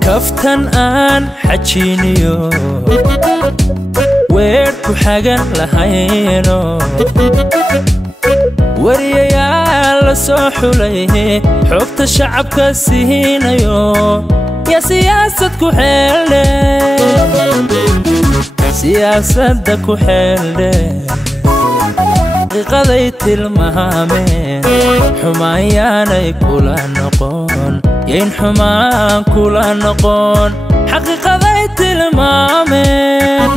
كفتن آن حجينيو ويركو حاجة لهينو وريا لسوحوليه حبت الشعب كسينيو يا سياستكو حيلة سياستكو حيلة قضيت المهامين حمايانا كلا نقون ين حمان كلا نقون حقيقة قضيت المهامين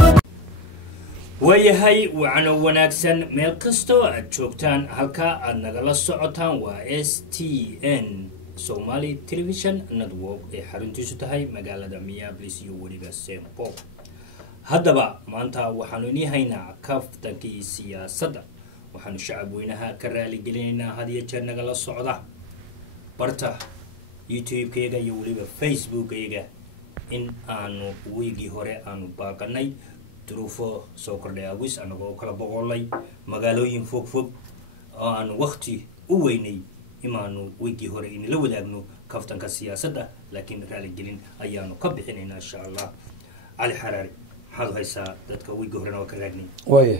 ويهي وعنا وناكسن ميل كستو أتشوكتان هالكا أدنغالا سعوتان و STN Somali Television Network حرنتيسو تهي مقالة ميابليس يوريغا سيمبو هدبا مانتا وحانوني هينا كافتاكي سياسة وحانو شعب وينها كرالي قلينا هذه جرنغالا سعودا برتا يوتيوب كيغا يوليغا فيسبوك كيغا إن آنو ويغي هوري آنو باقناي duruufo soo kordhay awis anagoo kala boqolay magaalooyin fog aan waqti u weynay imaanu wigi hore in la wadaagno kaftanka siyaasadda laakiin raali gelin ayaanu ka bixinaynaa insha Allah Ali Harari hadu haysa dadka wigi hore oo ka raagnay way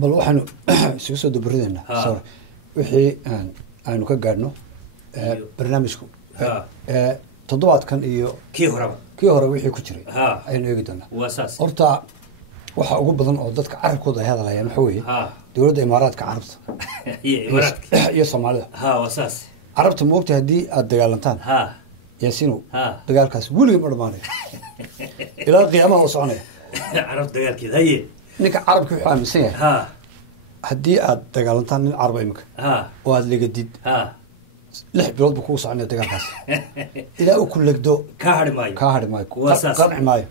bal waxaanu isku soo dabaridayna soo wixii aanu ka gaarno barnaamijku toddobaadkan iyo kii hore wixii ku jiray aynu eegi doonaa wasaas horta waxa ugu badan oo dadka carabkooda ay hadlayaan waxa weeye dawladda Imaaraadka Carabta iyo Soomaalida wasaas carabta moogta hadii aad dagaalantaan yaasinu dagaalkaas weligeed ma dhamaanayo ilaa qiyaamaha oo soconaya carab dagaalkeeda haye ninka carabka wuxuu aaminsan yahay hadii aad dagaalantaan nin carab imika oo aad leegadid lix bilood buu ku soconaya dagaalkaas ilaa uu ku legdo ka hadhi maayo qanci maayo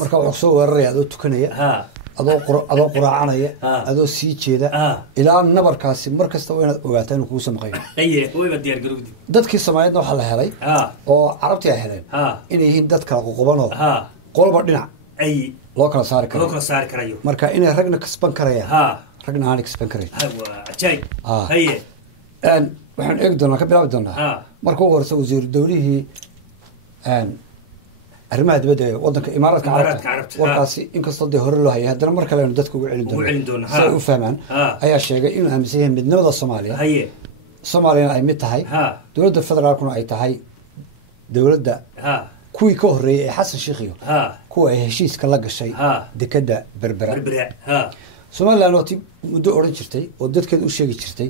marka wuxuu soo weeraraya adoo tukanaya adoo quraacanaya adoo sii jeeda ilaa nabarkaasi markasta waa inaad ogaataan inuu kugu samaqayo wayba diyaar garowdi dadkii Soomaaliyeedna waxaa la helay oo carabtii ay heleen inay yihiin dad kala qoqobanoo qolba dhinac ay loo kala saari karayo marka inay ragna kasban karayaan ragna aan kasban karayn haye waxaan eegi doonaa ka bilaabi doonaa marka ugu horeysa wasiir dawlihii arrimaha dibadda ee waddanka Imaaraadka Carabta warkaasi inkastoo de hore loo hayay haddana mar kale aynu dadka ugu celin doonaa si ay u fahmaan ayaa sheegay inuu aaminsan yahay midnimada Soomaaliya Soomaaliyana ay mid tahay dowladda federaalkuna ay tahay dowladda kuwii ka horreeyay ee Xasan Sheikh iyo kuwa ay heshiiska la gashay dekada Berbera Soomaaliland oo muddo oran jirtay oo dadkeeda u sheegi jirtay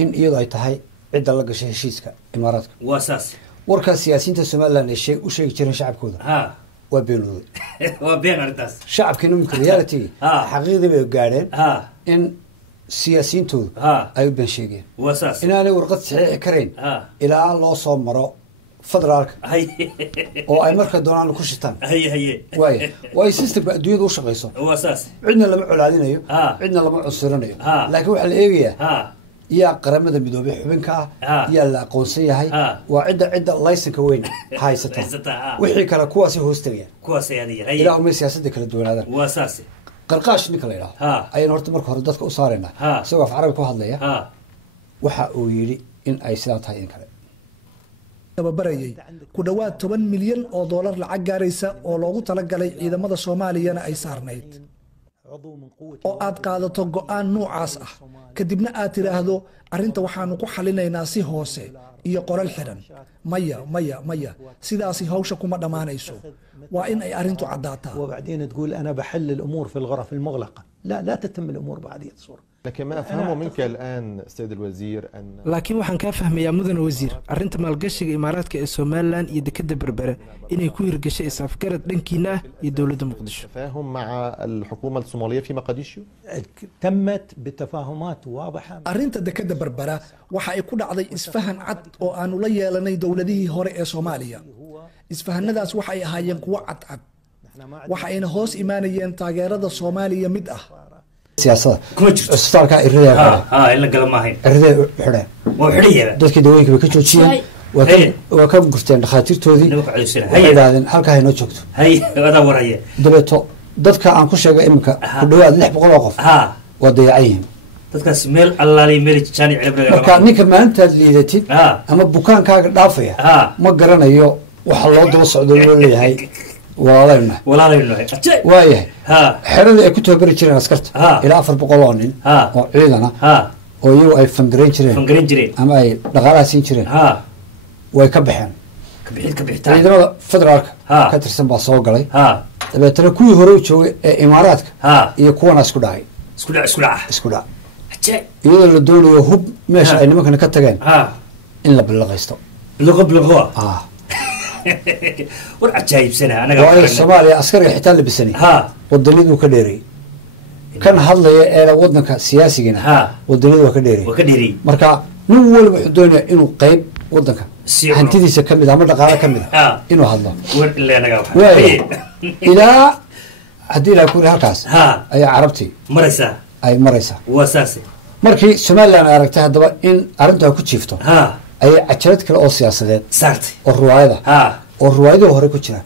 in iyadu ay tahay cid la gashay heshiiska Imaaraadka wasaas warka siyaasiyiinta Soomaaliland ay u sheegi jireen shacabkooda waa beenooday waa been ardaas shacabkina mumkin reality xaqiiqdii bay gaareen in siyaasiyiintoodu ay been sheegeen wasaas inaanay warqad saxiix kareen ilaa loo soo maro federaalka oo ay marka doonaan ku shitaan way systemka adduunyada u shaqeyso wasaas cidna lama colaadinayo cidna lama cusuranayo laakiin waxa la eegayaa يا قرمة المدوبي حبنكا يا لا قوسية هاي وعدة لايسنك وين هاي ستا وحي كلا كواسي هوستريا كواسي هذه هي لا أمي سياسة كلا الدول هذا واساسي قرقاش نكلا لا أي نورت مركو هردتك أصارنا سواء في عربي كوهاد ليا وحا أويري إن أي سلات هاي إنكلا tababarayay ku dhawaad 10 milyan oo dollar lacag gaaraysa oo loogu talagalay ciidamada Soomaaliyeed ay saarnayd oo aad qaadato go'aan noocaas ah kadibna aad tiraahdo arinta waxaanu ku xalinaynaa si hoose iyo qoral xiran maya sidaasi hawsha kuma dhamaanayso waa in ay arintu cadaataa وبعدين تقول أنا بحل الأمور في الغرف المغلقة لا تتم الأمور بهذه الصورة لكن ما أفهمه منك الآن سيد الوزير أن لكن waxaan ka fahmayaa mudan wasiir arinta maalgashiga Imaaraadka ee Soomaaliland iyo dekada Berbera inay ku hirgashay isafgarad dhankiina iyo dawladda Muqdisho تفاهم مع الحكومة الصومالية في مقديشو تمت بتفاهمات واضحة arinta dekada Berbera waxa ay ku dhacday isfahan cad oo aanu la yeelanay dawladihii hore ee Soomaaliya isfahanadaas waxa ay ahaayeen kuwa cad waxa ayna hoos imaanayeen taageerada Soomaaliya mid ah سياسة استارك الرياء إلا قال ما هي الرياء حرام وحرية dadkii dawooyinka bay ka joojiyeen waa ka gurteen dhakhaatiirtoodii hay'adahan halka ay noo joogto wada waraya dabeeto dadka aan ku sheegay imika ku dhawaad 600 oo qof waa dayacayn dadkaas meel allaali meel jaani cilibna marka ninka maalintaad liidatid ama bukaankaaga dhaafaya ma garanayo waxa loo daba socdo loo leeyahay walaalayna waayahay xerada ay ku tababari jireen askarta ilaa 400 oo nin oo ciidana oo iyagu ay fangarayn jireen ama ay dhaqaalaha siin jireen way ka baxeen ciidamada federaalka ka tirsan baa soo galay dabeetana kuwii hore u joogay ee imaaraadka iyo kuwana isku dhacay isku dhac iyadoo la doonayo hub meesha ay nimankana ka tageen in la bilaqaysto war cajaayibsana anaga waayo Soomaaliya askariga xitaa la bisani wadanidu ka dheeray kan hadlaya ee wadanka siyaasigina wadanidu ka dheeray marka nin walba wuxuu doonayaa inuu qayb wadanka hantidiisa ka mid ama dhaqaale ka mid inuu hadlo war ilaa anaga ilaa haddii la ku halkaas ayaa carabtii maraysaa wasaasi markii Soomaaliland aragtay hadaba in arinta ku jiifto ay cajalad kale oo siyaasadeed saartay oo ruwaayada hore ku jira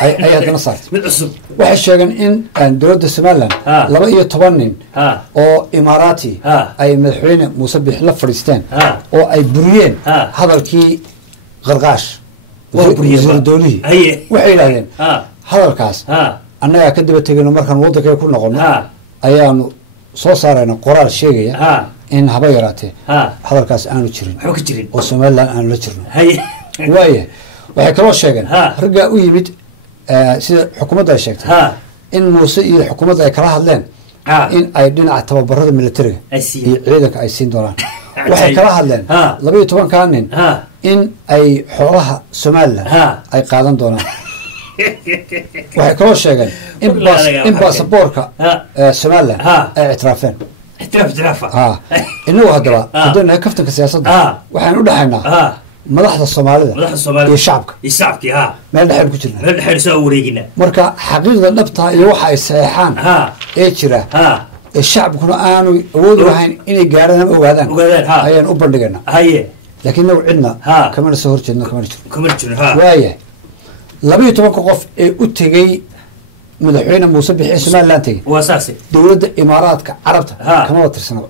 ay hadana saartay mid cusub waxay sheegeen in dowladda Soomaaliland 12 nin oo Imaaraati ay madaxweyne Muuse Biixi la fadhiisteen oo ay buriyeen hadalkii qarqaash wasiir dowlihi waxay yiraahdeen hadalkaas annaga ka daba tagayno markaan wadanka ku noqono ayaanu soo saarayna qoraal sheegaya in haba yaraatee hadalkaas aanu jirin oo Soomaaliland aan la jirno waaye waxay kaloo sheegeen ragga u yimid sida xukuumadda ay sheegtay in Muuse iyo xukuumadda ay kala hadleen in ay dhinaca tababarada militariga iyo ciidanka ay siin doonaan waxay kala hadleen 12 ka nin in ay xoolaha Soomaaliland ay qaadan doonaan waxay kaloo sheegeen in baasaboorka Soomaaliland ay ictiraafeen inagu haddaba haddana kaftanka siyaasadda waxaan u dhaxaynaa madaxda Soomaalida iyo shacabka meel dhaxal ku jirna marka xaqiiqda dhabta iyo waxa ay saxaan ee jira ee shacabkuna aanu awood u lahayn inay gaaraan ama ogaadaan ayaan u bandhigaynaa laakiin nagu cidna kama soo horjeedno kama jirno waaye 12 qof ee u tagay madaxweyne Muuse Biixi Soomaaliland tagay wasaasi dowladda Imaaraadka Carabta kama tirsanaba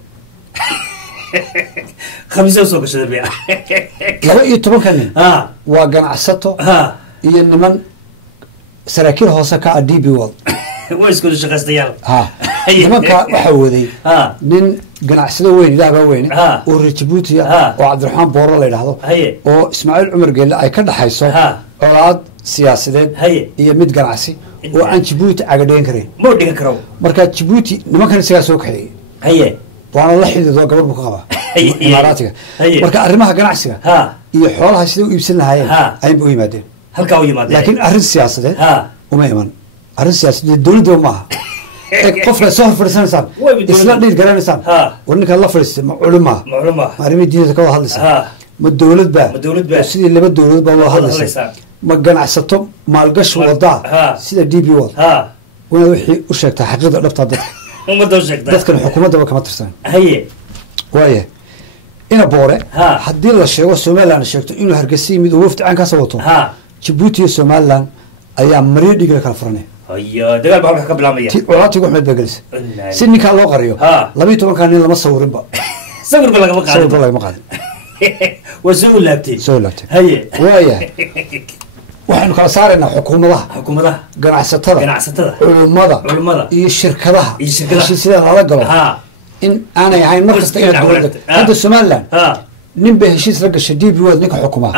خمسة وسوق الشباب لو يتبون كنن وجنعسته iyo niman saraakiil hoose ka DB World way isku shaqaystayaan nimanka waxa waday nin ganacsado weyn ilaaha weyn oo Djibouti oo Cabdiraxmaan Booro la yiraahdo oo Ismaaciil Cumar Geelle ay ka dhaxayso colaad siyaasadeed iyo mid ganacsi oo aan Djibouti agadeen kareen ma dhigan karo marka Djibouti nimankan isaga soo kaxeeyay waana la xidhiidho gabar buu ka qaba Imaaraatiga marka arrimaha ganacsiga iyo xoolaha sida u iibsan lahaayeen ay u yimaadeen halka u yimaadeen laakiin arrin siyaasadeed uma iman arrin siyaasadeed dawladda ma aha qofka soo fadhiisanaysan isla dhiir garanaysan warninka la fadhiistay ma culima arrimaha diinta ka hadlaysa ma dawlad ba sidii laba dawlad ba loo hadlaysa ma ganacsato maalgashi wada sida DB World wana wixii u sheegtaa xaqiiqda dhabta dadkan xukuumadda kama tirsan waaye ina boore haddii la sheego Soomaaliland sheegto inuu Hargeysa mid uu wafdi aan ka soo wato Djibouti iyo Soomaaliland ayaa mariyo dhigla kala furanay dagaal baa ka bilaabmaya walaati waxmed beegalisa si ninka loo qariyo 12 kan nin lama sawirinba sawirka laga qaadin wasoo laabtay waaye waxaanu kala saaraynaa xukuumadaha ganacsatada culimada iyo shirkadaha heshiisyada lala galo in aanay ahayn mar kasta inaad dowladda hadda Soomaaliland nin bay heshiis la gashay DB World ninka xukuma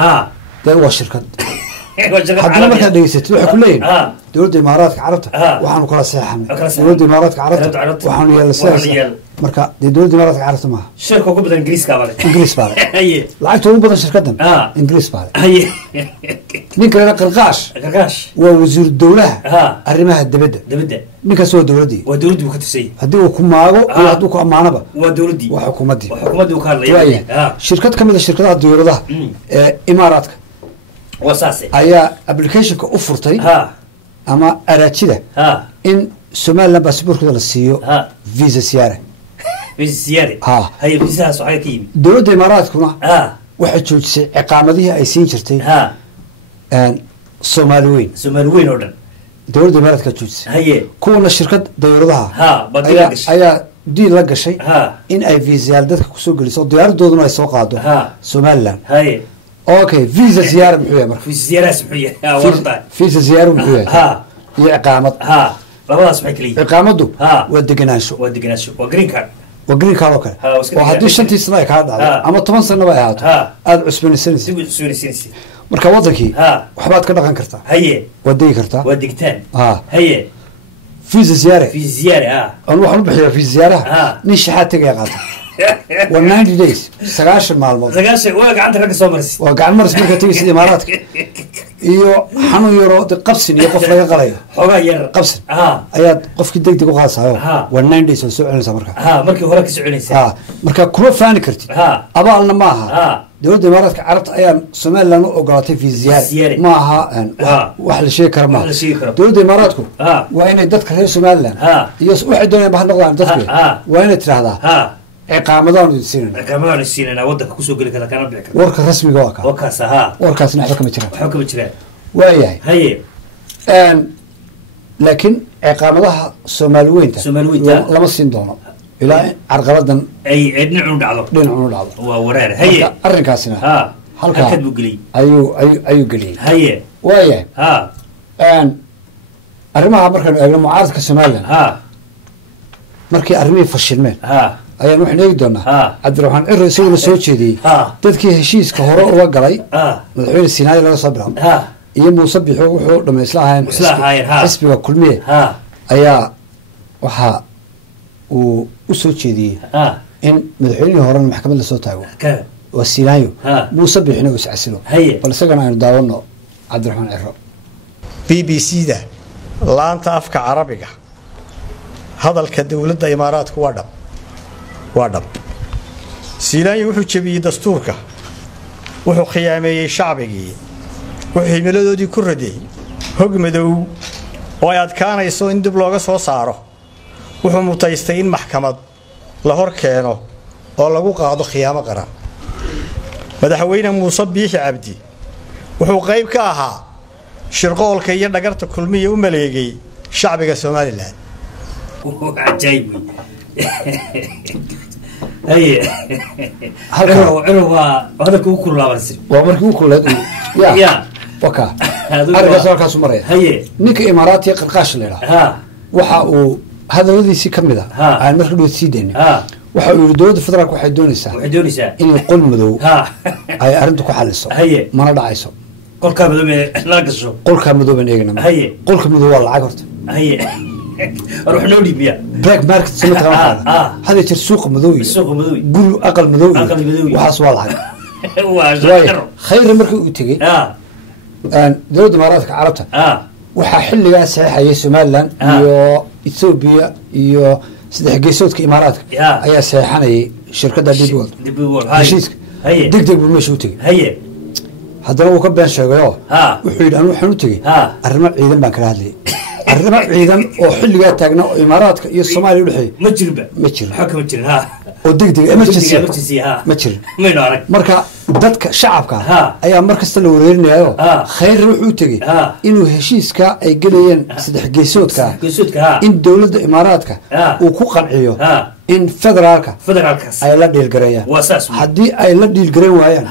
dee waa shirkad haddana markaad dhegeysatid waxay ku leeyihin dowladda Imaaraadka Carabta waxaanu kala seexanay dowladda Imaaraadka Carabta waxaanu yeelnay marka dee dowladda Imaaraadka Carabta maaha shirka ugu badan Ingiriis baa lacagta ugu badan shirkadan Ingiriis baa ninka la qarqaash waa wasiir dowlaha arrimaha dibadda ninkaas waa dowladii buu ka tusay haddii uu ku maago iyo hadduu ku amaanaba waa dowladii waa xukuumadii uu ka hadlayay shirkad kamid ah shirkadaha dowladaha ee Imaaraadka wasaasi ayaa applicationka u furtay ama araajida in Soomaaliland baasaboorkooda la siiyo visa siyaare visaas waxay ka yimid dowladda Imaaraadkuna waxay joojisay ciqaamadihii ay siin jirtay Soomaali weyn oo dhan dowladda Imaaraadka joojisay kuwana shirkad dowladaha ayaa diil la gashay in ay viisayaal dadka kusoo geliso diyaaradooduna ay soo qaado somaliland okay visa ziyaara muxuu yahay marka visa ziyaara muxuu yahay iyo iqaamad labadaas maxay kala yihiin iqaamadu waa deganaansho waa green card oo kale oo haddii 5 sano ay kaa dhacdo ama 10 sano ay ahaato aad cusboonaysanaysid marka wadankii waxbaad ka dhaqan kartaa waad degi kartaa waad degtaan visa ziyaara aan waxaan u bixiyaa visa ziyaaraha nin shaxaad tagaya qaata waa 90 days 9 maalmood waa gacanta ragga soo marsi waa gacan maris marka tagaysa imaaraadka iyo xanuun yaro qabsin iyo qof laga qalayo xogaa yar qabsin ayaad qofkii degdeg u qaadsayo waa 9 days oo soo celinaysa marka markii hore ka soo celinaysa marka kuma faani kartid abaalna ma aha dowladda imaaraadka carabta ayaa Somaliland u ogolaatay visa ziyaara ma aha wax la sheegi karo ma dowladda imaaraadku waa inay dadka reer Somaliland iyo waxay doonayaan bah noqdaan dadka waa inay tiraahdaa iqaamadaan siinayna wadanka ku soo gali kara kana bixi kara warka rasmiga waa ka warkaas warkaasna waxba kama jiraan waxba kama jiraan waayahay laakiin iqaamadaha Soomaaliyeynta lama siin doono ilaa carqaladan ay dhinacu dhacdo waa wareer arrinkaasina halka kadbu gali ayuu galiyay waayahay arrimaha markaan eegno mucaaradka Somaliland markii arrimihii fashilmeen ayaan waxaan eegi doonaa cabdiraxmaan ciro isaguna soo jeediyey dadkii heshiiska hore uga galay madaxweyne Sinaayi laga soo bilaabo iyo Muuse Bixi wuxuu dhamayslahayn xisbiga kulmiye ayaa waxa uu u soo jeediyey in madaxweynihii hore maxkamadda soo taago waa Sinaayi Muuse Bixina uu iscasilo bal isagana aynu daawano cabdiraxmaan ciro BBC-da laanta afka carabiga hadalka dowladda imaaraadku waa dhab Sinaayi wuxuu jabiyay dastuurka wuxuu khiyaameeyay shacbigii wuxuu himiladoodii ku raday hog madow oo ay adkaanayso in dib looga soo saaro wuxuu mutaystay in maxkamad la hor keeno oo lagu qaado khiyaamo qaran madaxweyne Muuse Biixi Cabdi wuxuu qayb ka ahaa shirqoolka iyo dhagarta kulmiye u maleegay shacbiga Somaliland عجيب هي هذا كل لا بس ومركو كل يا وكا هذا سؤال كاسو مريا هي نيك اماراتي قرقاش ليرا waxa uu hadaladiisi kamid ah aan markii uu siideen waxa uu dowladda federaalka waxay doonaysaa in qol madow ay arintu ku xaliso mana dhacayso qolka madow la gasho qolka madow baan eegnaa qolka madow waa lacag horta روح نودي بيا black market سمعت هذا يصير سوق مذوي قول أقل مذوي وحاس والله خير مركو تجي دولة الإمارات عربتها وحا حل صحيح يا سومالان يو إثيوبيا يو سدح جيسوت كإمارات أي صحيحاني شركة ديبول هشيسك دق بالمشي وتجي هذا هو كبان شغله وحيد أنا وحنو تجي الرمى عيدا بانك هذا arrimo ciidan oo xilliga taagna imaaraadka iyo Soomaaliya u dhaxay ma jiro xukun jiro oo degdeg emergency ma jiro marka dadka shacabka ayaa markasta la wareerinayo khayr wuxuu tagay inuu heshiiska ay galayeen saddex geesoodka in dawladda imaaraadka uu ku qanciyo in federaalkaas ay la dhiilgareeyaan haddii ay la dhiilgareyn waayaan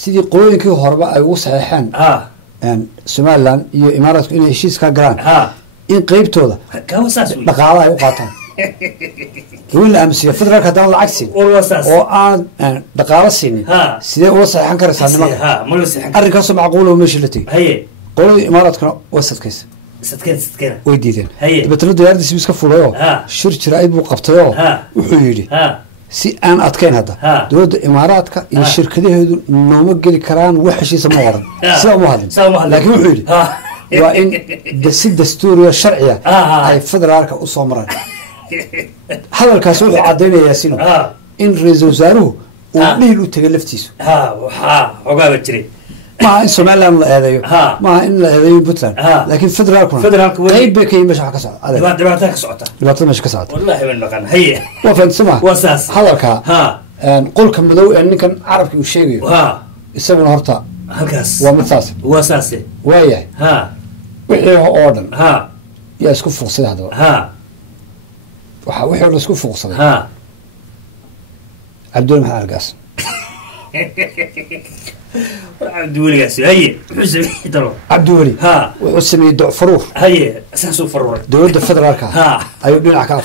sidii qolooyinkii horeba ay ugu saxeexeen Somaliland iyo imaaraadku inay heshiiska galaan in qaybtooda dhaqaalaha ay u qaataan wiil amsiya federaalka haddaan lacag siin oo aan dhaqaalo siinin sidee uga saxeexan karaysaa nimanka arrinkaasoo macquula meesha la tegay qolada imaaraadkuna waa sadkaysa way diideen dabeetana diyaaradiisi iska fulayoo shir jiraa'id buu qabtayoo wuxuu yidhi si aan adkayn hadda dowladda imaaraadka iyo shirkadaheedu nooma geli karaan wax heshiisa ma oran sidaa uma hadlin laakiin wuxuu yidhi waa in si dastuuriya sharciya ay federaalka u soo maraan hadalkaas wuxuu caddaynayaa sino in ra-iisul wasaaruhu uu dhiil u tegay laftiisu maaha in Somaliland la eedeeyo maaha in la eedeeyo Puntland laakiin federaalkuna qayb bay ka yihiin meesha ka socda dhibaatada meesha ka socota waa fahamsama hadalka qolka madow ee ninkan carabka uu sheegayo isaguna horta waa mid saas waayahay wixii oo dhan yaa isku fuuqsada haddaba waxaa wixii la isku fuuqsaday ha cabdiweli maxamed algaas cabdiweligaas haye muxuu sameeyey talo cabdiweli ha wuxuu sameeyey doc faruur haye asaasuu faruuray dowladda federaalka ha ayuu dhinac ka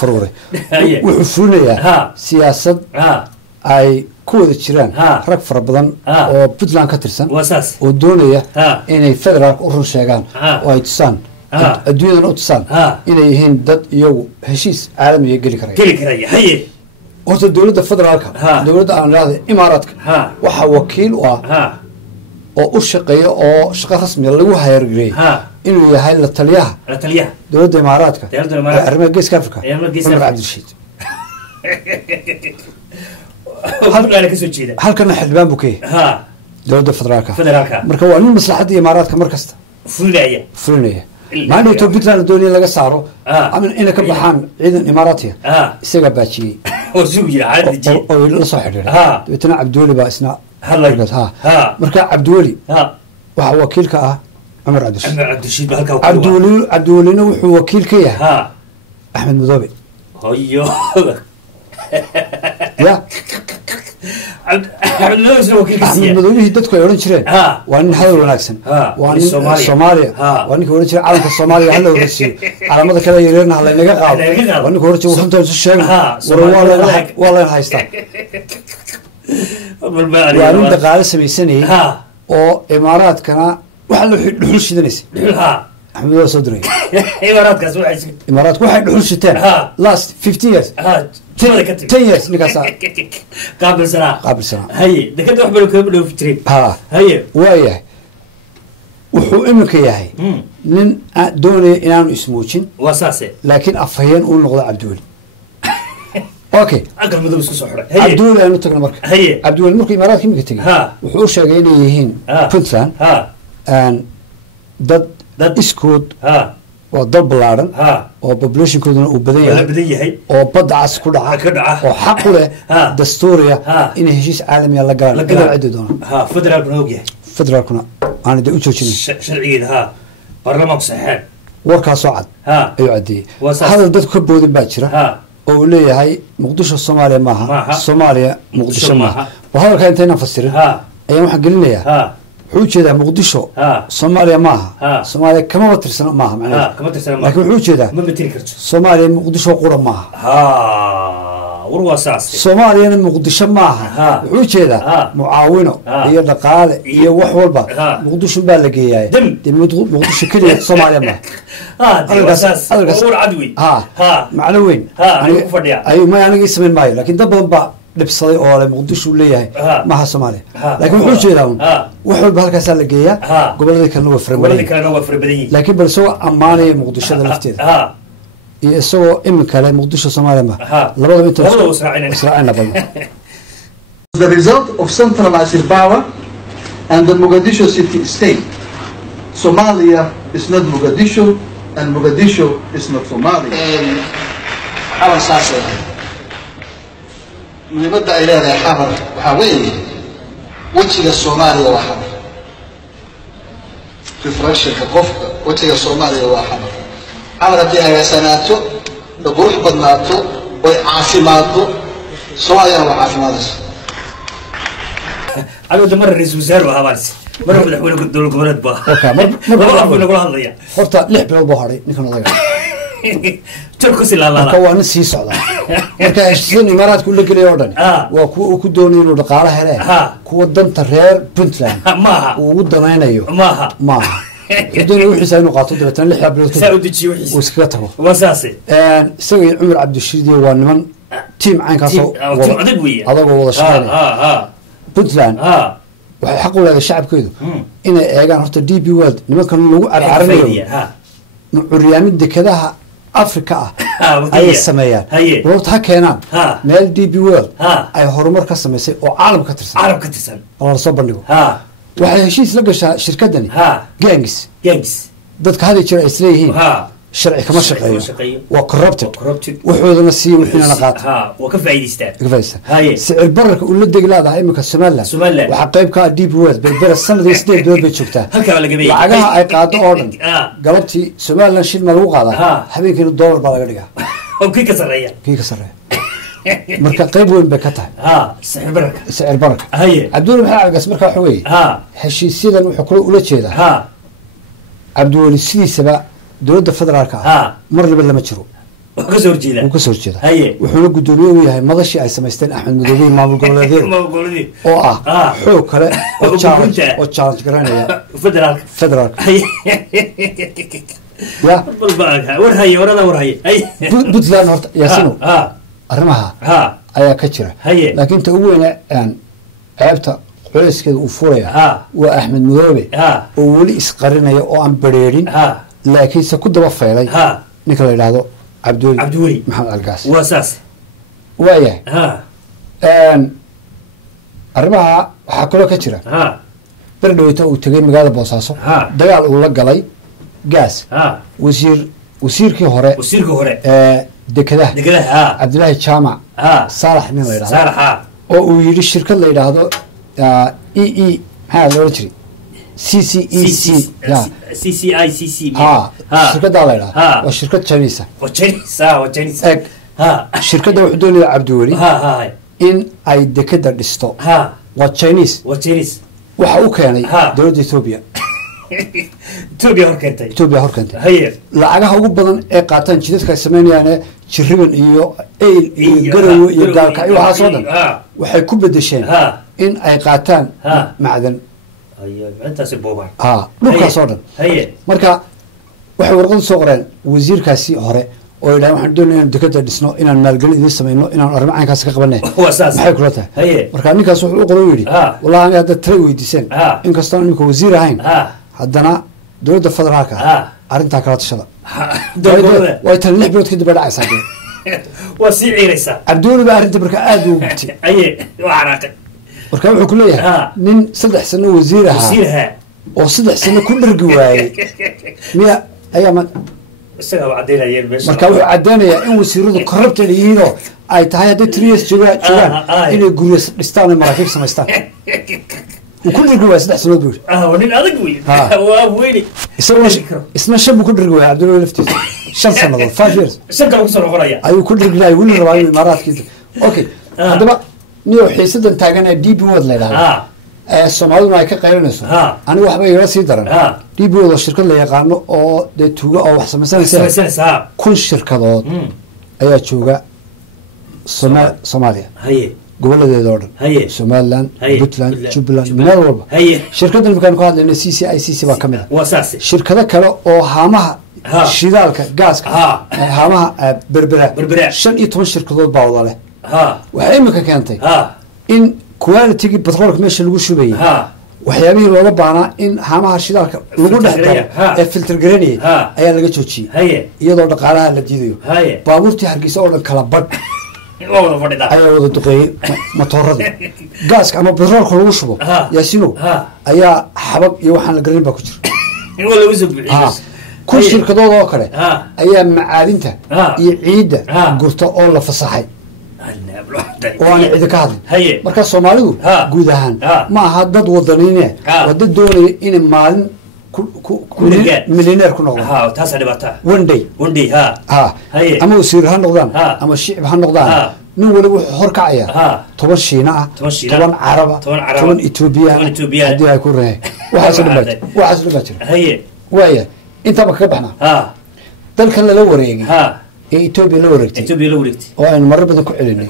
faruuray haye wuxuu fulinayaa siyaasad ha ay ku wada jiraan rag fara badan oo puntland ka tirsan oo doonaya inay federaalka u run sheegaan oo ay tusaan adduunyadan u tusaan inay yihiin dad iyagu heshiis caalamiga geli karaya haye horta dowladda federaalka dowladda aan idhahda imaaraadka waxaa wakiil u ah oo u shaqeeya oo shaqo rasmiga lagu hayargareeyey inuu yahay la taliyaha dowladda imaaraadka ee arrimaha geeska africa cumar cabdirashiid halkana xildhibaan buu ka yahay dowladda federaalka marka waa nin maslaxadda imaaraadka mar kasta fulinaya maa dhowto puntland dooniya laga saaro ama inay ka baxaan ciidan imaaraatiya isagaa baajiyey oo la soo xidhiiray dabeetana cabdiweli baa isna marka cabdiweli waxaa wakiil ka ah cumar cabdirashiid cabdiwelina wuxuu wakiil ka yahay axmed madoobe ya axmed madoobihii dadku ay odhan jireen waa nin hadal wanaagsan waa nin soomaaliya waa ninka odhan jira calanka soomaaliya hala horeysiiyo calamada kale yareerna halaynaga qaado waa ninka odhan jira runta isu sheego waa layna haystaa waa nin dhaqaale samaysanayay oo imaaraadkana waxa la dhuxul shidanaysay axmed waa soo diray imaaraadku waxay dhuxul shiteen last 15 years 10 years ninkaas qaabilsanaa waayahay wuxuu iminka yahay nin doonaya inaanu ismuujin laakiin afhayeen uu noqdo cabdiweli okay cabdiweli aanu tagna marka cabdiweli markuu imaaraadka iminka tegay wuxuu u sheegay inay yihiin puntland dad iskood waa dal ballaaran oo populationkooduna uu badan yahay oo badda cas ku dhaca oo xaq u leh dastuuriya inay heshiis caalamiya la galaan ilaa ciddi doona federaalkuna aana dee u joojinin warkaasoo cad ayuu caddeeyey hadal dadku ka boodin baa jira oo uu leeyahay muqdisho soomaaliya maaha soomaaliya muqdisho maaha waa hadalkaa intaynaan fasirin ayaan waxaan gelinayaa wuxuu ujeedaa muqdisho soomaaliya maaha soomaaliya kamaba tirsano maaha macnaheedu laakiin wuxuu ujeedaa soomaaliya muqdisho qura maaha soomaaliyana muqdisho maaha wuxuu ujeedaa mucaawino iyo dhaqaale iyo wax walba muqdisho baa la geeyaay dee muqdisho keliya soomaaliya maaha macno weyn may anigii samayn maayo laakiin dad badan baa dhibsaday oo le muqdisho uu leeyahay maaha soomaaliya laakiin wuxuu ujeedaa un wax walba halkaasaa la geeyaa goboladii kalena waa fara badan yihiin laakiin bal isagoo ammaanaya muqdishada lafteeda iyo isagoo iminka le muqdisho soomaaliya ma labadaba inta israacina badan The result of centralized power and the Mogadishu city state. Somalia is not Mogadishu and Mogadishu is not Somalia. muhiimadda ay leedahay xamar waxaa weeye wejiga soomaaliya waa xamar refractionka qofka wejiga soomaaliya waa xamar xamar haddii hagaasanaato oo qurux badnaato oy caafimaaddo soomaaliyana waa caafimaadayso عمود مرة رئيس وزراء وهابارس مرة مدحونا دول الجمهورية با مرة أقول نقول هذا يا horta lix bilood buu haray ninkan odaga turkus ila la waa nin sii socda marka heshiisyada imaaraadka uu la gelay oo dhan waa kuwa uu ku doonayo inuu dhaqaale hele kuwa danta reer Puntland uu ugu danaynayo maaha xiduna wixiisa inuu qaato dabatan lix bilood uu iskaga tago wasaasi isaga iyo Cumar Cabdishiid waa niman team caynkaas oo adagoo wada shaqeynaya Puntland waxay xaq u leedahay shacabkeedu inay eegaan horta DP World nimankan lagu carcaranayo curyaamid dekadaha Afrika ay sameeyaan horta ha keenaan meel DP World ay horumar ka sameysay oo caalam ka tirsan oo soo bandhigo waxay heshiis la gashaa shirkadani gangs dadka hadii jira isleeyihiin sharci kama shaqeeyo waa corrupted wuxuuna sii wixina qaato waa ka faa'iideystaan sicir bararka uu la deglaadahay imika Soomaaliland waxa qayb ka DP World berbera sanadii 8 bilood bay joogtaa lacagaha ay qaado oo dhan galabtii Soomaaliland shil ma lagu qaadaa habeenkii $1 baa laga dhigaa kii ka sarreeya marka qayb weyn bay ka tahay sicir bararka cabdiweli maxamed cali gaas marka waxa weeye heshiisyadan wuxuu kula ula jeedaa cabdiweli sidiisaba dowladda federaalka ah marnaba lama jiro wuu kasoo horjeeda wuxuuna guddoomiye u yahay madashii ay samaysteen axmed madoobe maamul goboleedyada oo ah xoog kale oo challenge garanaya federaalka puntland horta yaasino arrimaha ayaa ka jira laakiin ta ugu weyne ceebta culeyskeeda uu furaya waa axmed madoobe oo weli isqarinaya oo aan bareerin laakiinse ku daba feelay ninka la yidhaahdo cabdiweli maxamed cali gaas waayahay arrimaha waxaa kaloo ka jira beri dhaweyta uu tegay magaalada boosaaso dagaal uu la galay gaas wasiirkii hore ee dekedaha cabdilaahi jaamac saalax nin la yidhahdo oo uu yidhi shirkad la yidhaahdo maxaa la odhan jiray shirkaddaa la yidhahdo waa shirkad chinisa eg shirkadda wuxuu doonaya cabdiweli in ay dekeda dhisto waa chinese waxa u keenay dowladda ethoobia horkeentay lacagaha ugu badan ee qaataan jidadka ay samaynayaane jiriban iyo eyl iyo garowe iyo gaalkacyo waxaasoo dhan waxay ku bedesheen in ay qaataan macdan dhulkaasoo dhan marka waxay warqadu soo qoreen wasiirkaasi hore oo yidhahan waxaan doonaya inaan dekeda dhisno inaan maalgelin idiin samayno inaan arrimo caynkaasi ka qabanay maxay kula tahay marka ninkaas wuxuu u qoro yidhi wallahi ani haddaad tala weydiiseen inkastoon iminka wasiir ahayn haddana dowladda federaalka arrintaa kala tashada way tan 6 bilood kadib bay dhacaysaa cabdiweli baa arrinta marka aada ugu gubtay marka wuxuu ku leeyahay nin 3 sano wasiir ahaa oo 3 sano ku dhargi waayey miya ayaa marka wuxuu caddeynayaa in wasiiradu corrupted yihiinoo ay tahay hadday 3 years joogaan inay guryo dhistaan oo maraakiib samaystaan wuu ku dhargi waaya 3 sanood buu isna 5 buu ku dhargi waaya cabdiweli laftiisa 5 sannadood 5 years ayuu ku dhargi lahay weli rabaa inuu imaaraadkiisa okay haddaba niyo xiisadan taagan ee DP World la yidhahdo soomaaliduna ay ka qaylinayso aniga waxba igala sii daran DP World oo shirkad la yaqaano oo dee tuuga oo wax samaysanaysa 1000 shirkadood ayaa jooga Soomaaliya goboladeeda oo dhan Somaliland Puntland Jubaland meel walba shirkaddan markaan ku hadlayna CCICC baa ka mid ah shirkado kale oo haamaha shidaalka gaaska haamaha berbera 15 shirkadood baa wada leh waxay imika keentay in quality-gii batroolka meesha lagu shubayay waxyaabihii looga baahnaa in haamaha shidaalka lagu dhex daro ee filter garanayay ayaa laga joojiyey iyadoo dhaqaalaha la diidayo baabuurtii hargeysa oo dhan kala badh ayaa wada duqeeyey matooradii gaaska ama batroolka lagu shubo yaasino ayaa xabag iyo waxaan la garanin baa ku jira 1000 shirkadood oo kale ayaa macaadinta iyo ciidda gurta oo la fasaxay oo aan cidi ka hadlin marka soomaalidu guud ahaan ma aha dad wadaniine waa dad doonaya inay maalin milyaneer ku noqdaan one day ama wasiir ha noqdaan ama shicib ha noqdaan nin waliba wuxuu horkacaya 10 shiina ah 10 caraba 10 Ethiopia haddii ay ku reey waxaas dhan baa jira waaya intaba kaga baxnaa dalkan lala wareegay ee Ethiopia la wareegtay oo aynu marar badan ku celinay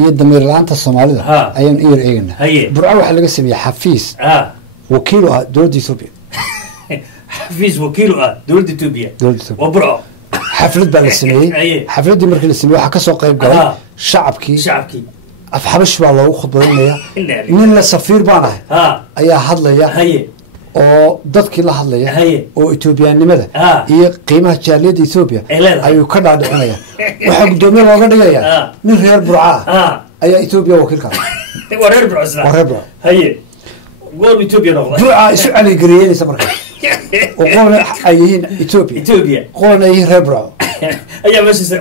iyo damiir la'aanta Soomaalida ayaan eegaynaa burca waxa laga sameeyay xafiis wakiil ah dowladda Ethiopia وبرع حفلة بالسنين حفلة مركز السنين واحد كسر قريب قال شعبكي أفحبش والله وخد بدنا من السفير بانا أيه هذا يا أو ضدك الله هذا يا أو إثيوبيا لماذا هي قيمة جالية إثيوبيا أيو كذا عندنا يا وحق دومين وقدر يا من غير برعة أيه إثيوبيا وكيل كان وربع هي قول إثيوبيا نقطة برعة يسوع على جريان يسمرك وقولنا أيهين إثيوبيا قولنا أيه ربع أيه بس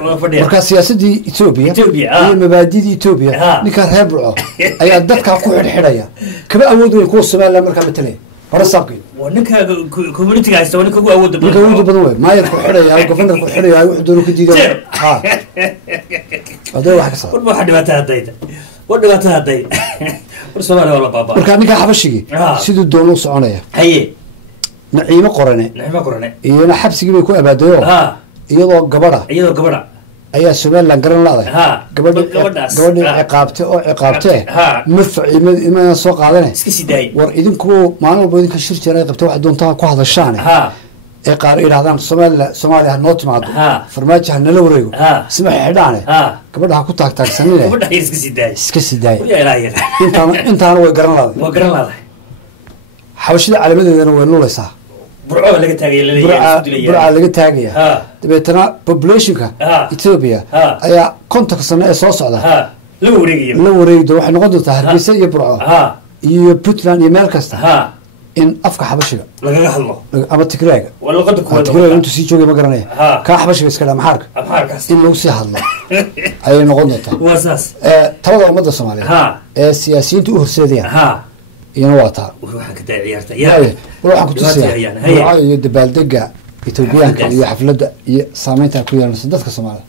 مركز سياسة دي إثيوبيا هي مبادئ إثيوبيا نكره ربع أيه ضدك أقوى الحرية كم أودوا يكون السماء لما كان مثله barasaabkii ninka community haysta ninka ugu awood ninka ugu badan way maayarku xidhayaa governorku xidhayaa wuxuu doonu ka diiday ha aday wax ka soo waxa dhibaatada haday war Soomaaliya wala baaba marka ninka xabashigi sidoo doonu soconaya haye naciimo qorane iyo xabsigii bay ku abaadayo iyadoo gabadha ayaa Soomaaliland garan laaday gabadha ciqaabtay ma soo qaadanay iska siday war idinku maalin walba idinka shir jiray qabtay wax doontaan ku hadashaan ee qaar yiraahdaan Soomaaliya noo timaado farmaajo nala wareego isma xidhaane gabadha ku taagtaagsanina gabadha iska siday intaan way garan laaday xabashida calaamadeedana way lulaysaa burco laga taagaya dabeetana populationka Ethiopia ayaa kontak sano ee soo socda la wareegiyo waxay noqon doontaa Hargeysa iyo Burco iyo Puntland iyo meel kasta in afka xabashiga lagaga hadlo ama Tigreega wala qad ku Tigreega intuu sii joogay ma garanaya ka xabashiga iska dhamaarka in lagu sii hadlo ay noqon doontaa wasaas talada ummadda Soomaaliyeed ee siyaasiyiintu u horseedayaan iyana waa taa waxaan ka ciyaarta waxaan ku tusiyaa iyo dabaaldega Ethiopia iyo xafladda iyo saameynta ku yeelanaysa dadka Soomaaliyeed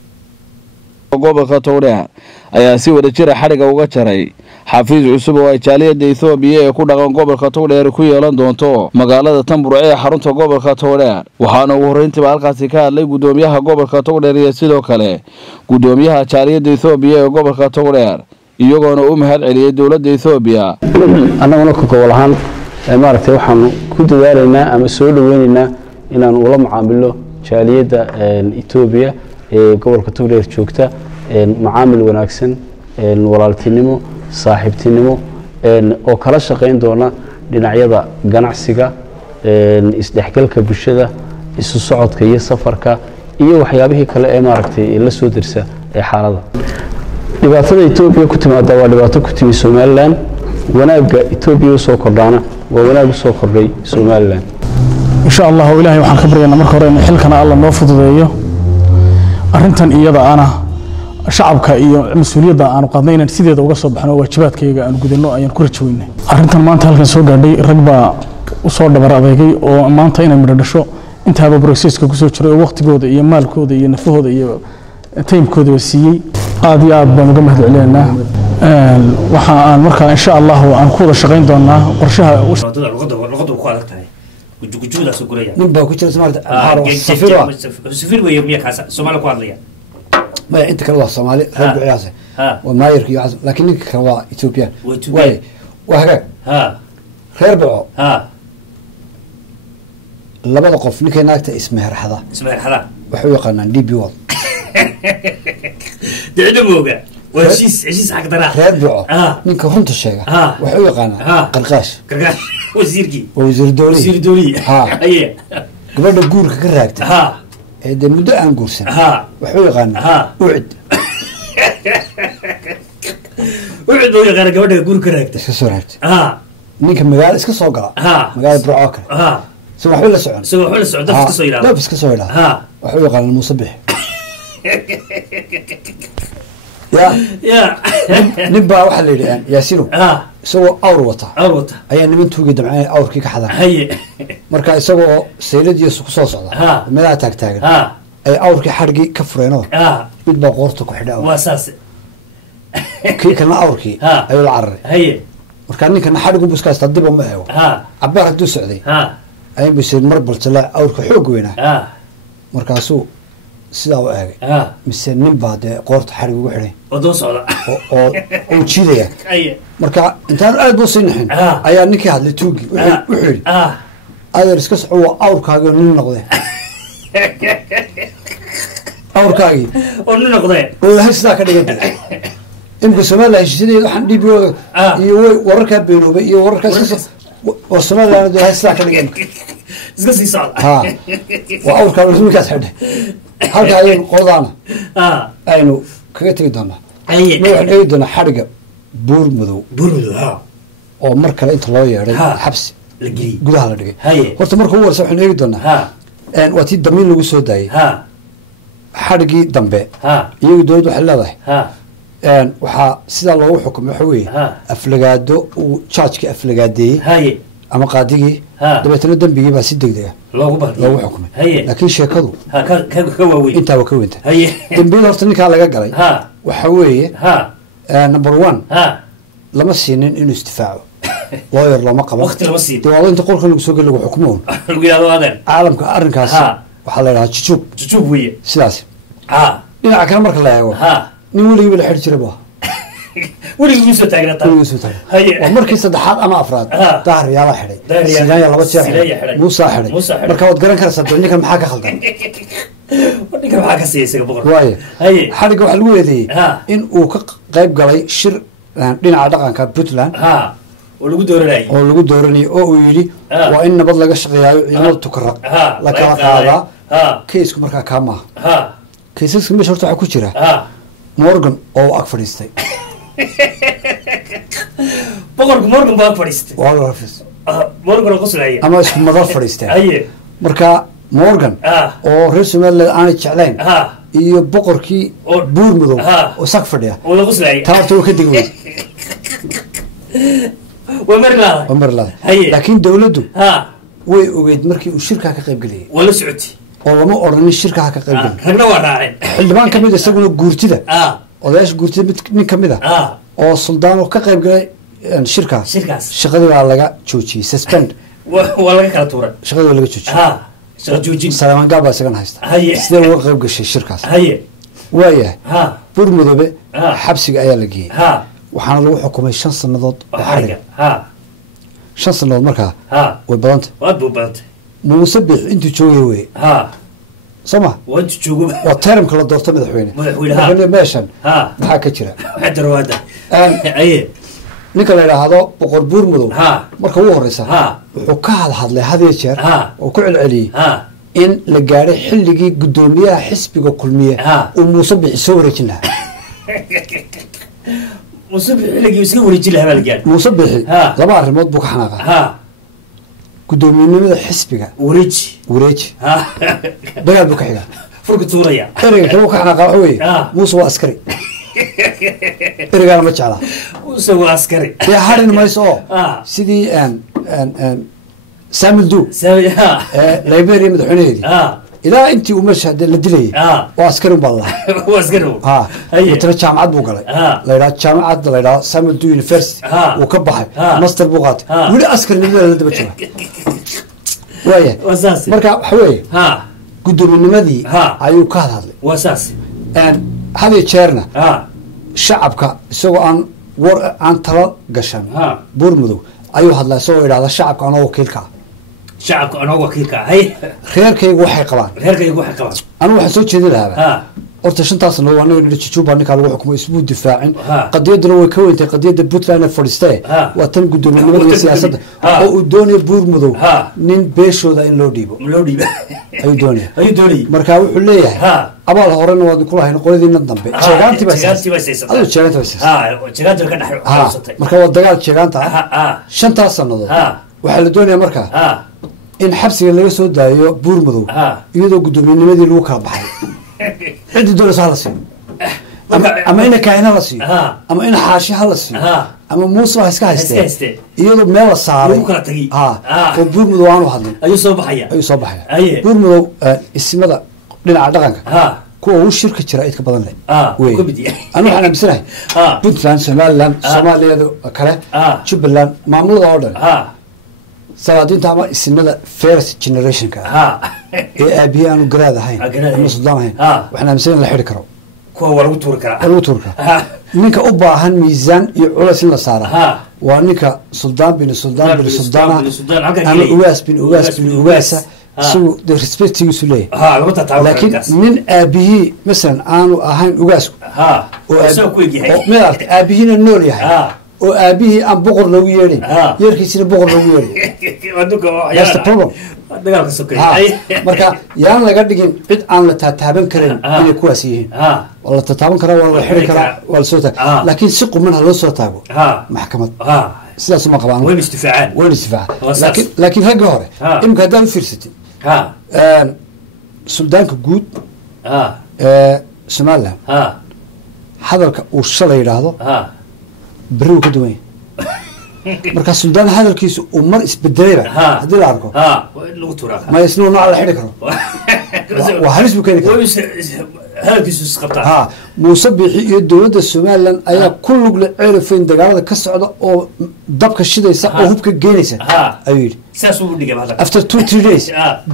gobolka Towdheer ayaa si wada jir xariga uga jaray xafiis cusub oo ay jaaliyada Ethiopia ee ku dhaqan gobolka Towdheer ku yeelan doonto magaalada Tambur ee xarunta gobolka Towdheer waxaana ugu horeyntii halkaasi ka hadlay gudoomiyaha gobolka Towdheer iyo sidoo kale gudoomiyaha jaaliyada Ethiopia ee gobolka Towdheer iyagoona u mahad celiyay dawladda Ethiopia annaguna ka gobol ahaan maaragtay waxaan ku dadaalaynaa ama soo dhaweynaynaa inaan ula macaamilo jaaliyada Ethiopia ee gobolka Towdheer joogta macaamil wanaagsan walaaltinimo saaxiibtinimo oo kala shaqeyn doona dhinacyada ganacsiga isdhexgalka bulshada isu socodka iyo safarka iyo waxyaabihii kale ee maaragtay la soo dirsa ee xaaladda dhibaatada Ethiopia ku timaada waa dhibaato ku timi Somaliland wanaaga Ethiopia soo kordhana waa wanaag soo kordhay Somaliland insha Allah ilaahay waxaan ka baryaynaa marka hore in xilkana Allah noo fududeeyo arintan iyada ana shacabka iyo mas'uuliyadda aanu qaadnay inaan sideeda uga soo baxno waajibaadkayga aan gudano ayaan ku rajaweynay arintan maanta halkan soo gaadhay rag baa u soo dhabar adeegay oo maanta inay midho dhasho intaaba processka ku soo jiray waqtigooda iyo maalkooda iyo nafahooda iyo taymkooda siiyay aad iyo aad baan uga mahad celinaynaa waxa aan markaa insha Allah aan ku wada shaqeyn doonaa qorshaha luqadda ku adag tahay gujugujuda soo guraya nin baa ku jira safir weeye miya kaasa Soomaali ku hadlaya ما أنت كلا صومالي رب عياسه وما يركي عز لكن كلا إثيوبيان واي وهكذا خير بعو لبض قف نك ناكت اسمه رحضة وحوي قنان دي بيوض دعدموجا وشيس حق درا خير بعو نك هنت الشيء وحوي قنان قرقاش وزير دولي أيه قبل الجور كراكت هذا مدة عن قرصة وحوي غنى وعد وعد ويا غير قبل يقول كراكت سكسورت نيك مقال سكسوقة مقال برعاكر سوى حول السعود ده سكسويلا لا بس كسويلا وحوي غنى المصبح يا نبى واحد اللي الآن ياسينو سوى أوروتا أي نمن توجد معي أور كيك حدا مركا سوى سيلد يسوق صوص هذا ما تاج أي أور كي حرقي كفرينه يبى قرطك وحده واساس كي كنا أور كي أي العر مركا إني كنا حرقوا بس كاس تدبوا معه عبارة دوس عدي أي بيصير مربل طلع أور كحوق وينه مركا سو سida u eegay mise nin baa de qoorta xarig ugu xidhay oo socda oo jiidaya marka intaan aad buu sinixin ayaa ninkii hadlay tuugi wuxuu yiri adeer iska soo awrkaaga nin noqday awrkaagi oo nin noqday oo haysta ka dhigay imka Soomaaliya heshiisyada waxaan dhibiyo iyo wararka beenoobay iyo wararka oo Soomaaliya haysta ka dhigay iska sii socda waa awrkaaga nin ka xidhay halka ayaan qodana aynu kaga tagi doonaa waxaan eegi doonaa xariga buur madow oo mar kale inta loo yeeray xabsi gudaha la dhigay horta marka ugu horeysa waxaan eegi doonaa waa tii damiin lagu soo daayay xarigii dambe iyagu dowladdu waxay leedahay waxaa sidaa loogu xukumay waxa weeye aflagaado uu jaajka aflagaadeeyey ama qaadigii dabeetana dembigii baa si degdeg ah loogu xukumay laakiin sheekadu intaa waa ka weynta dembiyada horta ninkaa laga galay waxa weeye number one lama siinin inuu isdifaaco lawyer looma qabo dee inta qolka lagu soo geli lagu xukumo caalamka arrinkaas waxaa la yidhahaa jujuub weye sidaas dhinaca kale marka la eego nin weligiiba la xidhi jiray bu waa markii saddexaad ama afraad dahar yaala xidhay siinaaya 2 jeer xidhay muusaa xidhay marka waad garan karaysaa dee ninkan maxaa ka khaldan waaye xadhigga waxaa lagu eedeeyey in uu ka qayb galay shir dhinaca dhaqanka puntland oo lagu dooranayay oo uu yidhi waa in nabad laga shaqeeyaayo ciidamada tukaraq la kala qaadaa kaysku markaa kaa maaha kaysaska meesha horta waxaa ku jira morgan oo ag fadhiistay morgan baa fadhiistay ama isku madal fadhiisteen marka morgan oo reer somaliland aanay jeclayn iyo boqorkii buur madow oo sag fadhiya taa horta waa ka degi wey waa marlaada laakiin dawladdu way ogeyd markii uu shirkaa ka qayb gelayay waa la socotay oo lama odhanin shirkaa ka qayb gelin ragna waa raaceen xildhibaan ka mid isaguna guurtida odayaasha guurtida nin ka mid ah oo suldaan oo ka qayb galay shirkaas shaqadii baa laga joojiyey suspend waa laga kala tuuray shaqadii waa laga joojiyey salaaman gaab baa isagan haysta sidee uga qayb gashay shirkaas waayahay buur madoobe xabsiga ayaa la geeyey waxaana lagu xukumay 5 sannadood oo xariga 5 sannadood markaa way badantay muuse bix intuu joogay wey soma waa termka la doorto madaxweyne meeshan maxaa ka jira ninka la yidhaahdo boqor buur madow marka ugu horeysa wuxuu ka hadlay had iyo jeer oo ku celceliyey in la gaadhay xilligii guddoomiyaha xisbiga kulmiye uu muuse bixi soo wareejin lahaa muuse bixi laba arrimood buu ka xanaaqaa guddoomiyenimada xisbiga wareeji dagaal buu ka xigaa ereyga kale uu ka xanaaqa waxa weeye muuse waa askari ereygaana ma jeclaa dee harin mayso oo sidii samuel du liberia madaxweynaheedii ilaa intii uu meesha la dilayay waa askari un baa lalahaa matala jaamacad buu galay layidhaha jaamacadda layidhaha samuel du university uu ka baxay master buu qaatay weli askarinimada la daba jira waaya marka waxa weeye guddoominnimadii ayuu ka hadlay hadiyo jeerna shacabka isagoo aan talo gashan buur madow ayuu hadlaa isagoo idhahda shacabka anoo wakiilka reerkaygu waxay qabaan anigu waxaan soo jeedin lahaaba horta 5 sannadood anaga jujuuba ninkaa lagu xukumay isbuu difaacin qadiyaduna way ka weyntay qadiyadda puntland ee fadhiistee waa tan guddoominimada iyo siyaasadda oo uu doonaya buur madow nin beeshooda in loo dhiibo ayuu doonaya marka wuxuu leeyahay abaal horena waad ku lahayn qoladiina dambe jeegaantii marka waa dagaal jeegaanta 5 sannadood waxaa la doonaya markaa in xabsiga laga soo daayo buur madow iyadoo guddoominnimadii lagu kala baxay ciddii doonaysa hala siiyo ama ina kaahina la siiyo ama ina xaashi ha la siiyo ama muuse ha iska haystee iyadoo meel la saaray oo buur madow aanu hadlin ayuu soo baxaya buur madow isimada dhinaca dhaqanka kuwa uu shirka jira idka badan leh wey anu waxaan aaminsanahay puntland somaliland soomaaliyada kale jubbaland maamulada oo dhan salaadiinta ama isimada first generationka ee aabiye aanu garaad ahayn ama suldaan ahayn waxaan aaminsan in la xidhi karo waa lagu tuuri karaa ninka u baahan miisaan iyo culays in la saara waa ninka suldaan bin suldaana ama ugaas bin ugaasa isagu de respectigiisu leeyahay laakiin nin aabihii masalan aanu ahayn ugaasku oo meedarta aabihiina nool yahay oo aabihii aan boqor loogu yeedhin yeerkiisina boqor loogu yeedhin marka yaan laga dhigin cid aan la taataaban karin inay kuwaas yihiin waa la tataaban karaa waa la xiri karaa waa la soo taaga laakiin si quman ha loo soo taago maxkamad sidaas uma qabaan wayn istifaaca laakiin ragga hore imika haddaad u fiirsatid suldaanka guud ee somaliland hadalka uu shalay yidhaahdo beri uu ka duwan yahay marka suldaan hadalkiisu uu mar isbedelayba haddii la arko ma isna nooc la xidhi karo waa halis buu keeni karaa muuse biixi iyo dowladda somalilan ayaa ku lug leh ceerifayn dagaalada ka socda oo dabka shidaysa oo hubka geynaysa ayuu yidhi after 2-3 days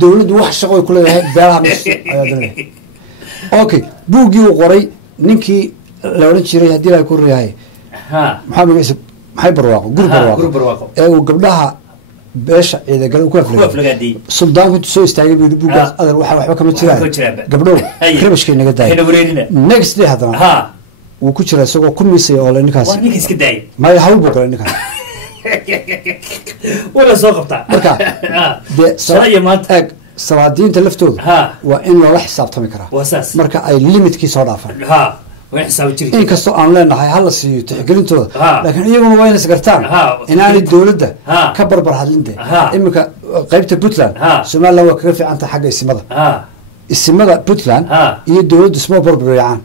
dowladdu wax shaqo ay ku leedahay beelaha okay buuggii uu qoray ninkii la odhan jiray haddii la ku riyahay maxay barwaaqo guri barwaaqo ee uu gabdhaha beesha ciidagale ku aflagaaday suldaanku soo istaagay buu buugaas adar waxa waxba kama jiraan gabdhow kribashkay naga daayay next day hadana wuu ku jiraa isagoo ku miisay oo ninkaas waa ninkiis ka daayay ma hawl buu galay ninkaas wala soo qabta marka salaadiinta laftooda waa in loola xisaabtami karaa marka ay limitki soo dhaafaan inkastoo aan leenahay hala siiyo tixgelintooda laakiin iyaguna waa inay isgartaan inaanay dowladda ka barbar hadlinte iminka qaybta puntland somaliland waa kaga fiicanta xagga isimada puntland iyo dowladdu isma barbareecaan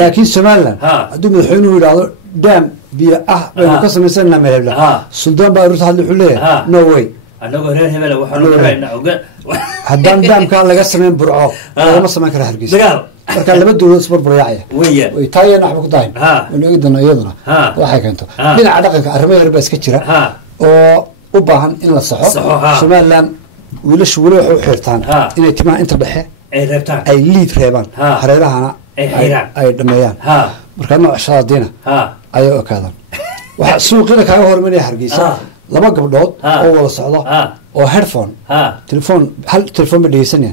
laakiin somaliland hadduu madaxweynuhu yidhaahdo daam biyo ah baynu ka samaysana meelhebla suldaan baa urta hadli wuxuu leeyahay no way haddaan daamkaa laga samayn burco lagama samayn kara hargeysa marka laba dowlad isbarbaryaacaya taayana waxba ku dahayn waynu eegi doona iyaduna waxay keento dhinaca dhaqanka arrimo yar baa iska jira oo u baahan in la saxo somaliland wiilashu weli waxay u xirtaan inay timaha inta dhexe ay liid reebaan hareerahana ay dhameeyaan marka nooc shaadiina ayay u ekaadaan waxa suuqyada kaaga hormaraya hargeysa laba gabdhood oo wada socdo oo headphone hal telefoon ba dhegeysanaya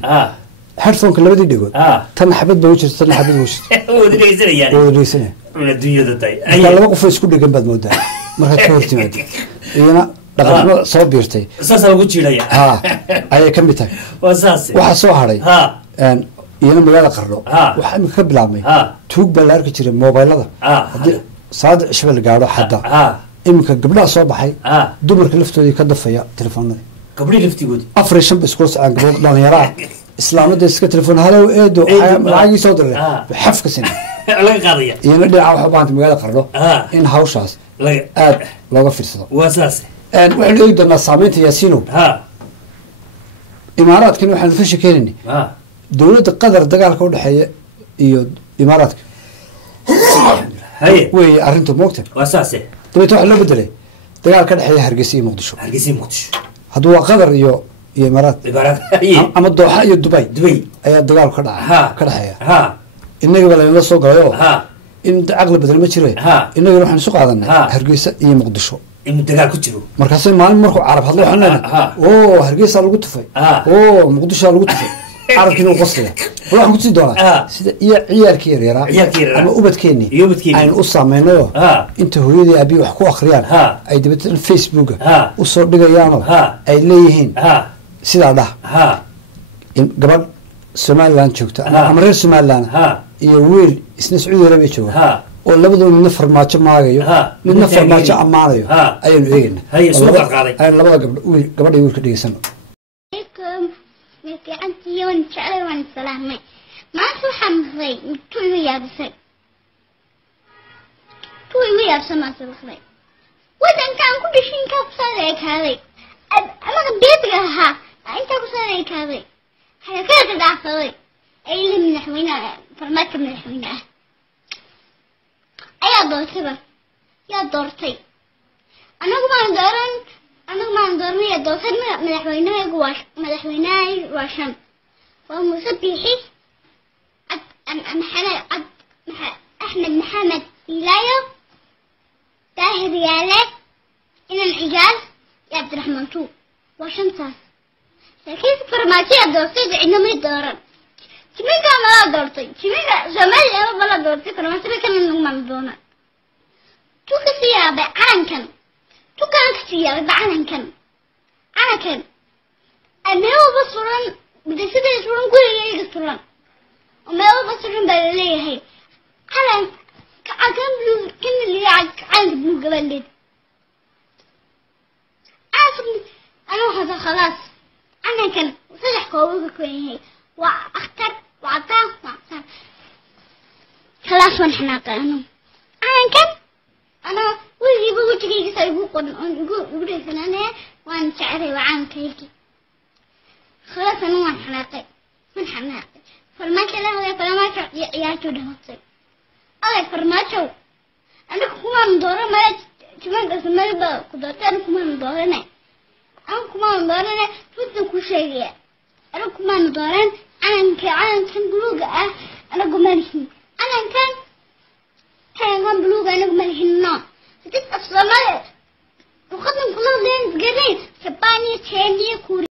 headphoneka labadii dhegood tan xabad ba u jirta tan xabad ba u jirta wada dhegeysanaya laba qof isku dhegan baad moodaa markaad ka hortimaado iyana dhaqanxumada soo biirtay ayay ka mid tahay waxaa soo haray iyana magaalada qardho waxaa imika ka bilaabmay tuug baa la arki jiray mobilada haddii salaada cishaba la gaadho xadda iminka gabdhaha soo baxay dumarka laftoodii ka dafaya telefoonadii gabdhii laftigoodi 4-5 ba iskula socaan gabdhood dhalinyaraha islaamada iska telefoon halow eedo lacagii soo diray xafka sin laga qaadaya iyana dhinaca waxa u baahantay magaalada qardho in hawshaas aad looga fiirsado waasaas waxaynu eegi doonaa saamaynta yaasiino imaaraadkan waxaanu ka shekeynayna dowladda qatar dagaalka u dhexeeya iyo imaaraadka wey arrintu moogta waasaase dabeetna waxaa loo bedelay dagaal ka dhexeeya hargeysa iyo muqdisho hadduu waa qatar iyo imaaraad ama dooxa iyo dubay ayaa dagaalku ka dhexeeya inagaba laynala soo galay oo in caqli badan ma jire inagana waxaan isu qaadanay hargeysa iyo muqdisho dagaal ku jiro markaasay maalin markuu carab hadlay waxaan leenahay oo hargeysaa lagu tufay oo muqdishoa lagu tufay carabkiina u qosliya waxaan kusii doonaa sida iyo ciyaarkii yaryaraa ama ubadkeennii aynu u saameynayo inta hooyadii aabiyi wax ku akhriyaan ay dabeetna facebooka usoo dhigayaanoo ay leeyihiin sidaa dhah gabadh somaliland joogta ama reer somaliland iyo wiil isna sacuudi arabia jooga oo labadaba midna farmaajo maagayo midna farmaajo ammaanayo ayaynu eegaynaa aynu labada gabadha wiilka dhegeysano fiicantii waan jeclay waan salaamay maanta waxaan maqlay tu igu yaabsan maanta maqlay wadankaan ku dhashin kaa kusoo eekaaday anaga beetiga ahaa intaa kusoo eekaaday xayakeeka dhaafsaday ayla madaxweyne farmaajo madaxweyne ah ayaa doortayba yaa doortay anagu maan doornay doortay madaxweynahaygu waa shan waa muuse biixi axmed maxamed ilaayo daahir yaale inan cigaal iyo cabdiraxmaan tuub waa shantaas laakiin farmaajo yaa doortay cidna may dooran jiminkaa malaa doortay jiminka soomaaliya mala doortay farmaajoba kana nagmaan doona tu ka sii yaabay calankan tukaan ka sii yaabay calankan meelwalba suran midasiday suran gurigayga suran oo meelwalba suran baa laleeyahay calanka bluug gabadheed ana waxaasa khalaas calankan saddex koobu ka kooban yahay waa akhtar waa cadaan waa khalaas waan xanaaqay calankan ana ويجيب وجهي يسوي يقول فنانة وأنا شعري وعام كيكي خلاص أنا من حناقي فرماتشو له فرماتشو يا شو ده مصير أنا فرماتشو أنا كمان مدورة ما كمان قسم ما بقدرت أنا كمان مدورة أنا كمان مدورة فوت كل شيء أنا كمان مدورة أنا كان بلوغ أنا قمرهم أنا كان بلوغ أنا قمرهم ست أصلا وخدم كلهم لين قرين سباني تشيني كوري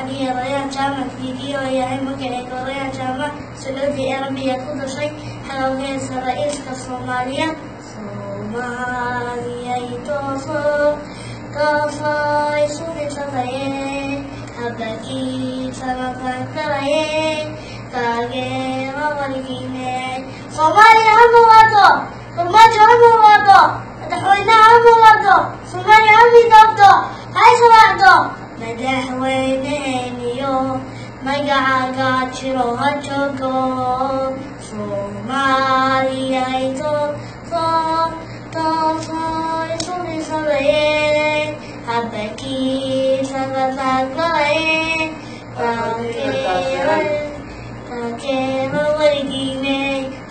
أنا ريان جامعة فيديو يا مكانك ريان جامعة سعودي عربية كل شيء حلوين رئيس الصومالية صوماليا يتوصل توصل يسوي صدايه هبكي سبب كرايه كاجي روالينه صوماليا همواتو فرماجو همواتو مدحوينا همواتو صوماليا همي دبدو هاي سواعدو madaxweyneniyo magacaaga jiro ha joogo soomaaliyay toosooisudisabaye habakiisagasaagalaye taageero weligiine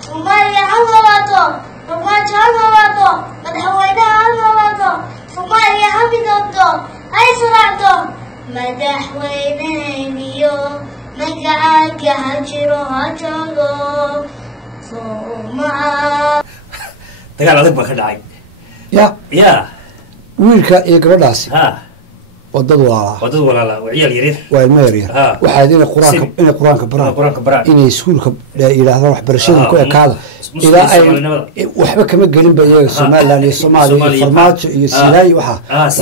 soomaaliya ha noolaato farmaajo ha noolaato madaxweynaha ha noolaato soomaaliya ha midoobto ay suraacdo madaxweyneniyo magacaaga ha jiro ha joogo dagaal adag baa ka dhacay ya wiilka iyo gabadhaasi waa dad walaala waa ciyaal yaryar waa ilmo yaryar waxaad inay qur-aanka baraan inay iskuulka yidhaahdaan waxbarashada ku ekaada ilaa ay waxba kama gelinba iyaga somaliland iyo soomaaliya iyo farmaajo iyo silaayi waxaas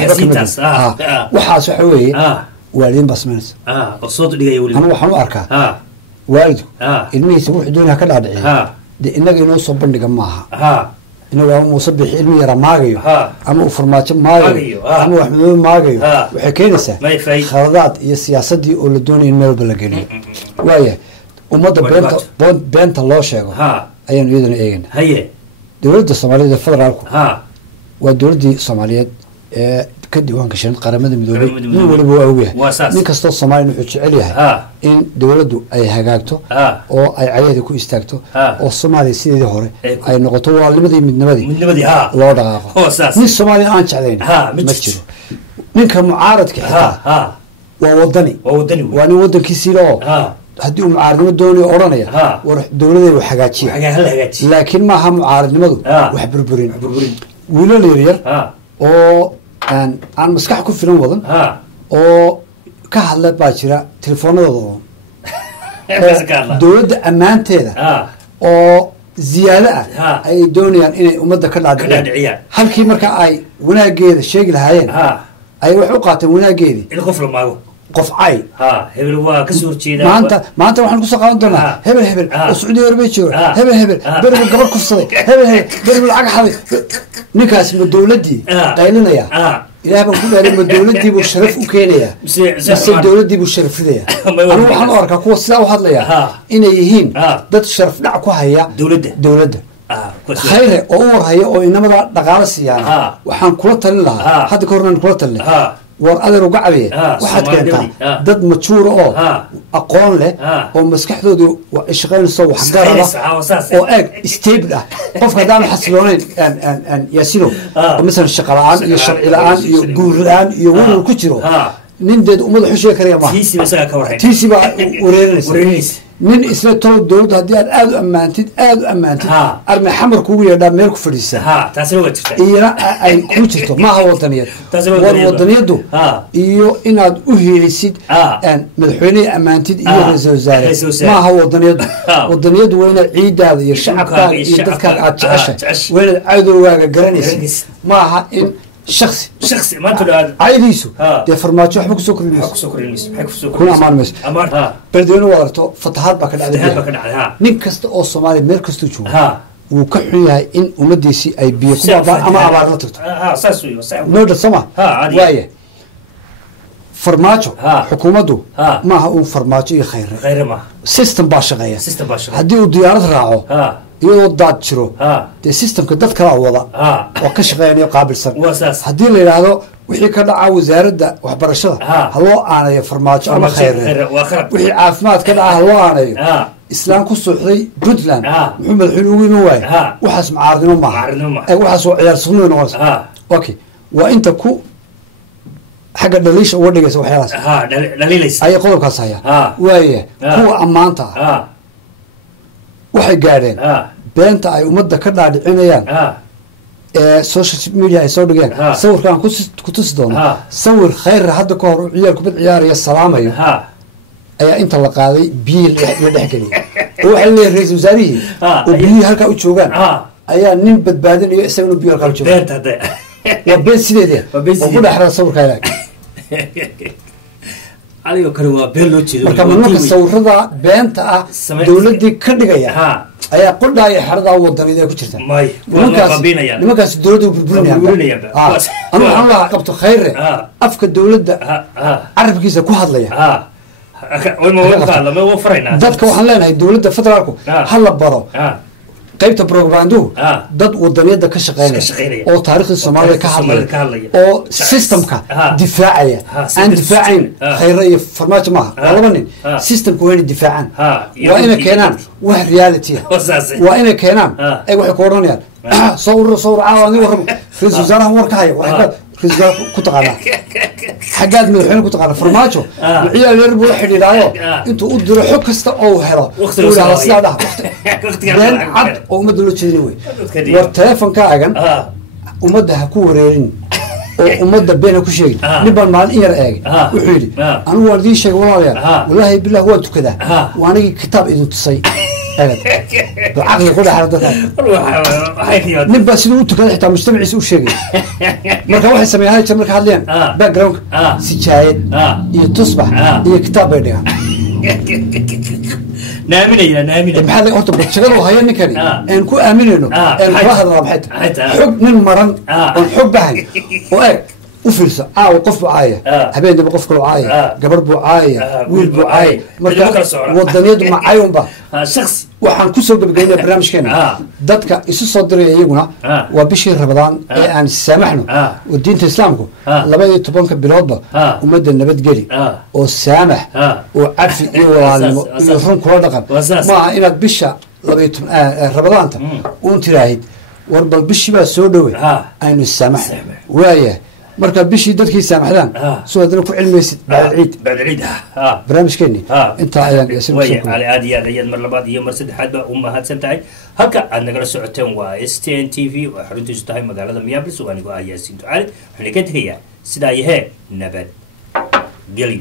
waxa weeye waalidiin baa samaynaysa anu waxaan u arkaa waalidku ilmihiisa wuxuu doonaya ka dhaadhiciya dee innaga inoo soo bandhiga maaha inagu ama muuse bixi ilmi yara maagayo ama uu farmaajo maagayo ama waxmadoobe maagayo waxay keenaysaa khaladaad iyo siyaasadii oo la doonaya in meel walba la geliyo waayahay ummadda beenta loo sheego ayaanu iyadana eegayna dowladda soomaaliyeed ee federaalku waa dowladdii soomaaliyeed ee ka diiwaan gashan qaramada midoobay nin waliba waa ogyahay nin kastoo soomaaliya wuxuu jecel yahay in dowladdu ay hagaagto oo ay cayaheeda ku istaagto oo soomaaliya sideedii hore ay noqoto waalnimadii midnimadii loo dhaqaaqo nin soomaaliya aan jeclayn ma jiro ninka mucaaradka xitaa waa wadani waa nin wadankiisiila oo haddii uu mucaaradnimo doonayo odhanaya war dowladaydu hagaajiya laakiin maaha mucaaradnimadu wax burburin wiilal yaryar oo aan maskax ku filan wadan oo ka hadla baa jira telefoonadooda oo dowladda ammaanteeda oo ziyaado ah ayay doonayaan inay ummadda ka dhaadhiciyaan halkii marka ay wanaageeda sheegi lahaayeen ay wax u qaateen wanaageedii qof cay maanta waxaan kusoo qaadan doonaa hebel oo sacuudi arabia jooga hebel beribu gabar kufsaday hebel beribu lacag xaday ninkaasi ma dowladdii qaylinaya ilaah baan ku dhaaray ma dowladdii buu sharaf u keenayaa mise dowladdii buu sharaf ridayaa anigu waxaan u arkaa kuwa sidaa u hadlaya inay yihiin dad sharaf dhac ku haya dowladda khayre oo u warhaya oo inamada dhaqaalo siiyaan waxaan kula talin lahaa hadda ka hornaan kula talin war adeer uga cabiye waxaad keentaa dad majuura oo aqoon leh oo maskaxdoodu shaqaynayso waxgarada oo eeg stable ah qofka haddaanu xasiloonayn yaasino masalan shaqa la-aan iyo sharci la-aan iyo guur la-aan iyo welwal ku jiro nin deed ummada xushiga karaya maaha tiisi baa wareerinaysa nin isla tolo dowladda haddii aad aada u ammaantid armay xamar kugu yeedhaa meel ku fadhiisa iyana ay ku jirto maaha wadaniyad war wadaniyaddu iyo inaad u hiilisid madaxweyneha ammaantid iyo ra-isul wasaare maaha wadaniyaddu wadaniyaddu waa inaad ciidaada iyo shacabkaaga iyo dadkaaga aad jeceshay waa inaad cadowgaaga garanaysid maaha in shaksi caydiisu dee farmaajo waxba kusoo kordhinmayso kuna ammaan mayso beledweyne waad aragto fatahaad baa ka dhacday nin kasta oo soomaaliya meel kastuu joogo wuu ka xun yahay in ummadiisii ay biyo ku baabaan ama abaar la tagto noodha soma waaya farmaajo xukuumaddu maaha uun farmaajo iyo khayre system baa shaqeeya haddii uu diyaarad raaco iyadoo daad jiro dee systemka dad kala wada oo ka shaqeynaya qaabilsan haddii la yidhaahdo wixii ka dhaca wasaaradda waxbarashada ha loo aanayo farmaajo ama khayre wixii caafimaad ka dhaca ha loo aanayo islaan ku suuxday puntland muxuu madaxweyne ugu iman waaye waxaas mucaaradnimo maaha waxaas waa ciyaar sugnimo noqonaysa okay waa inta ku xagga dhaliisha uga dhigaysa waxyaalahaas ayay qodobkaas hayaan waaya kuwa ammaanta ah waxay gaadheen beenta ay ummadda ka dhaadhicinayaan ee social media ay soo dhigeen sawirkaan ku tusi doono sawir khayra hadda ka hor ciyaal kubad ciyaaraya salaamayo ayaa inta la qaaday biyihii la dhex geliyay oo waxaa leeyahay ra-iisul wasaarihii oo biyihii halkaa u joogaan ayaa nin badbaadinayo isagana biyo halkaa u joogaan waa been sideedee oo ku dhexraa sawirkaa ilaag adigoo kale waa been loo jeedo marka marka sawirada beenta ah dowladdii ka dhigaya ayaa qodhaa iyo xeradaa wadanida ay ku jirta nimankaas dowladda burburinaya anu waxaan lahaa qabto khayre afka dowladda carabkiisa ku hadlaya dadka waxaan leenahay dowladda federaalku ha la baro qaybta propaganduhu dad wadaniyada ka shaqeynaya oo taariikhda soomaalida ka hadlaya oo systemka difaacaya aan difaacayn khayre iyo farmaajo maaha waa laba nin systemka waa inay difaacaan waa inay keenaan wax reality waa inay keenaan ay waxay ku odhanayaan soo urur caawa ani warramo ra-iisul wasaaraha war ka haya ra-isul wasaaraha ku taqaanaa xaggaad madaxweyne ku taqaana farmaajo ciyaal yar buu la xidhiidhaayo intuu u diro xog kasta oo helo sidaa dhaha been cad oo ummadda loo jeedina wey war teleefonkaagan ummadda ha ku wareerin oo ummadda been ha ku sheegin nin baan maalin in yar eegay wuxuu yidhi anigu waan idiin sheegay walaalayaal wallaahi bilah waan tukadaa waa anigii kitaab idin tusay caqli ku dhexra dadka nin baa siduu u tukada xitaa mujtamaciisa u sheegay marka waxay sameeyaan hal jeer marka hadlayaan background sijaayad iyo tusbax iyo kitaab bay dhigaan maxaa horta badshagada haya ninkani aan ku aaminayno aan kula hadlaa maxay xog nin maran oon xog bahay oo eeg u fiirso caawa qof buu caaya habeenaba qof kaloo caaya gabar buu caaya wiil buu caaya marka wadaniyadu macayunba waxaan kusoo gebagaynaya barnaamijkeena dadka isu soo diraya iyaguna waa bishii rabadaan ee aan saamaxno oo diinta islaamku 12 biloodba ummadda nabadgeli oo saamax oo cafi iyo walaalnimo iyo run kula dhaqan maaha inaad bisha 12 rabadaanta uun tiraahid war bal bishii baa soo dhowey aynu saamaxno waaya marka bishii dadkii saamaxdaan soo hadana ku cilmaysid bacd ciid barnaamijkeeni inta ayaan aad iyo aad ayaad mar labaad iyo mar saddexaad ba u mahadsan tahay halka aad nagala socoteen waa STN TV oo xaruntiisu tahay magaalada Minneapolis oo anigu ah Yaasiin Ducaale waxaan ka tegayaa sidaa yahay nabad geli